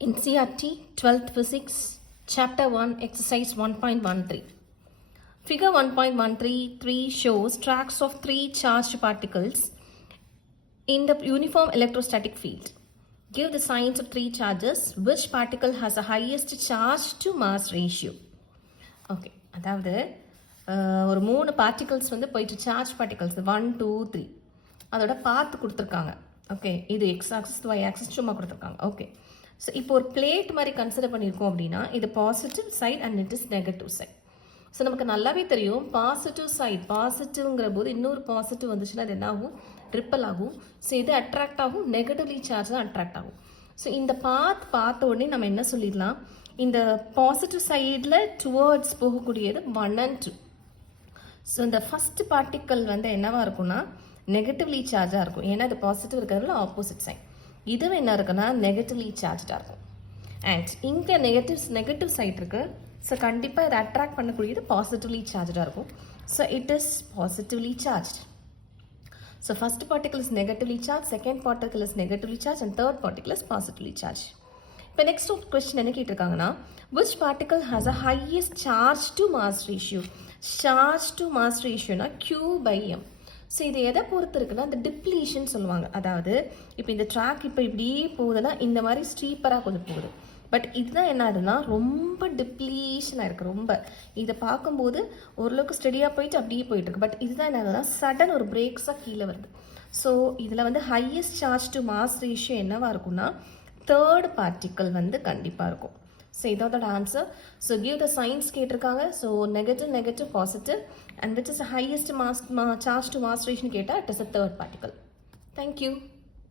NCERT 12th Physics Chapter 1 Exercise 1.13. Figure 1.133 shows tracks of three charged particles in the uniform electrostatic field. Give the signs of three charges. Which particle has the highest charge to mass ratio? Okay, அதாவது ஒரு மூணு particles வந்து போயிட்டு charge particles 1 2 3 அதோட பார்த்து கொடுத்துருக்காங்க. Okay, இது X axis Y axis சும்மா கொடுத்துருக்காங்க. ஓகே, ஸோ இப்போ ஒரு பிளேட் மாதிரி கன்சிடர் பண்ணியிருக்கோம் அப்படின்னா இது positive side and it is negative side. So நமக்கு நல்லாவே தெரியும் பாசிட்டிவ் சைட் பாசிட்டிவ்ங்கிற போது இன்னொரு பாசிட்டிவ் வந்துச்சுன்னா அது என்ன ஆகும், ட்ரிப்பிள் ஆகும். ஸோ இது அட்ராக்ட் ஆகும், நெகட்டிவ்லி சார்ஜ் தான் அட்ராக்ட் ஆகும். ஸோ இந்த பார்த்த உடனே நம்ம என்ன சொல்லிடலாம், இந்த பாசிட்டிவ் சைடில் டுவர்ட்ஸ் போகக்கூடியது 1 and 2. ஸோ இந்த ஃபஸ்ட் பார்ட்டிக்கல் வந்து என்னவா இருக்கும்னா நெகட்டிவ்லி சார்ஜாக இருக்கும், ஏன்னா இது பாசிட்டிவ் இருக்கிறதுல ஆப்போசிட் சைட். இதுவும் என்ன இருக்குன்னா நெகட்டிவ்லி சார்ஜாக இருக்கும். அண்ட் இங்கே நெகட்டிவ் சைட் இருக்கு. ஸோ கண்டிப்பாக இதை அட்ராக்ட் பண்ணக்கூடியது பாசிட்டிவ்லி சார்ஜாக இருக்கும். So it is positively charge. So first particle is negatively charge, second particle is negatively charge and third particle is positively charge. இப்போ நெக்ஸ்ட் கொஸ்டின் என்ன கேட்டிருக்காங்கன்னா, which particle has a highest charge to mass ratio? Charge to mass ratio னா Q/m. So இது எதை பொறுத்து இருக்குன்னா இந்த depletion சொல்லுவாங்க. அதாவது இப்போ இந்த ட்ராக் இப்போ இப்படியே போகுதுன்னா இந்த மாதிரி ஸ்டீப்பராக கொஞ்சம் போகுது. பட் இதுதான் என்ன ஆகுதுன்னா ரொம்ப டிப்ளீஷனாக இருக்குது. ரொம்ப இதை பார்க்கும்போது ஓரளவுக்கு ஸ்டெடியாக போயிட்டு அப்படியே போயிட்டு இருக்கு. பட் இதுதான் என்ன ஆகுதுன்னா சடன் ஒரு பிரேக்ஸாக கீழே வருது. ஸோ இதில் வந்து highest charge to mass ratio என்னவா இருக்கும்னா தேர்ட் பார்ட்டிக்கல் வந்து கண்டிப்பாக இருக்கும். ஸோ இதோட answer. So give the signs கேட்டிருக்காங்க. So negative positive and which is highest mass charge to mass ரேஷியோன்னு கேட்டால் it is a third particle. Thank you.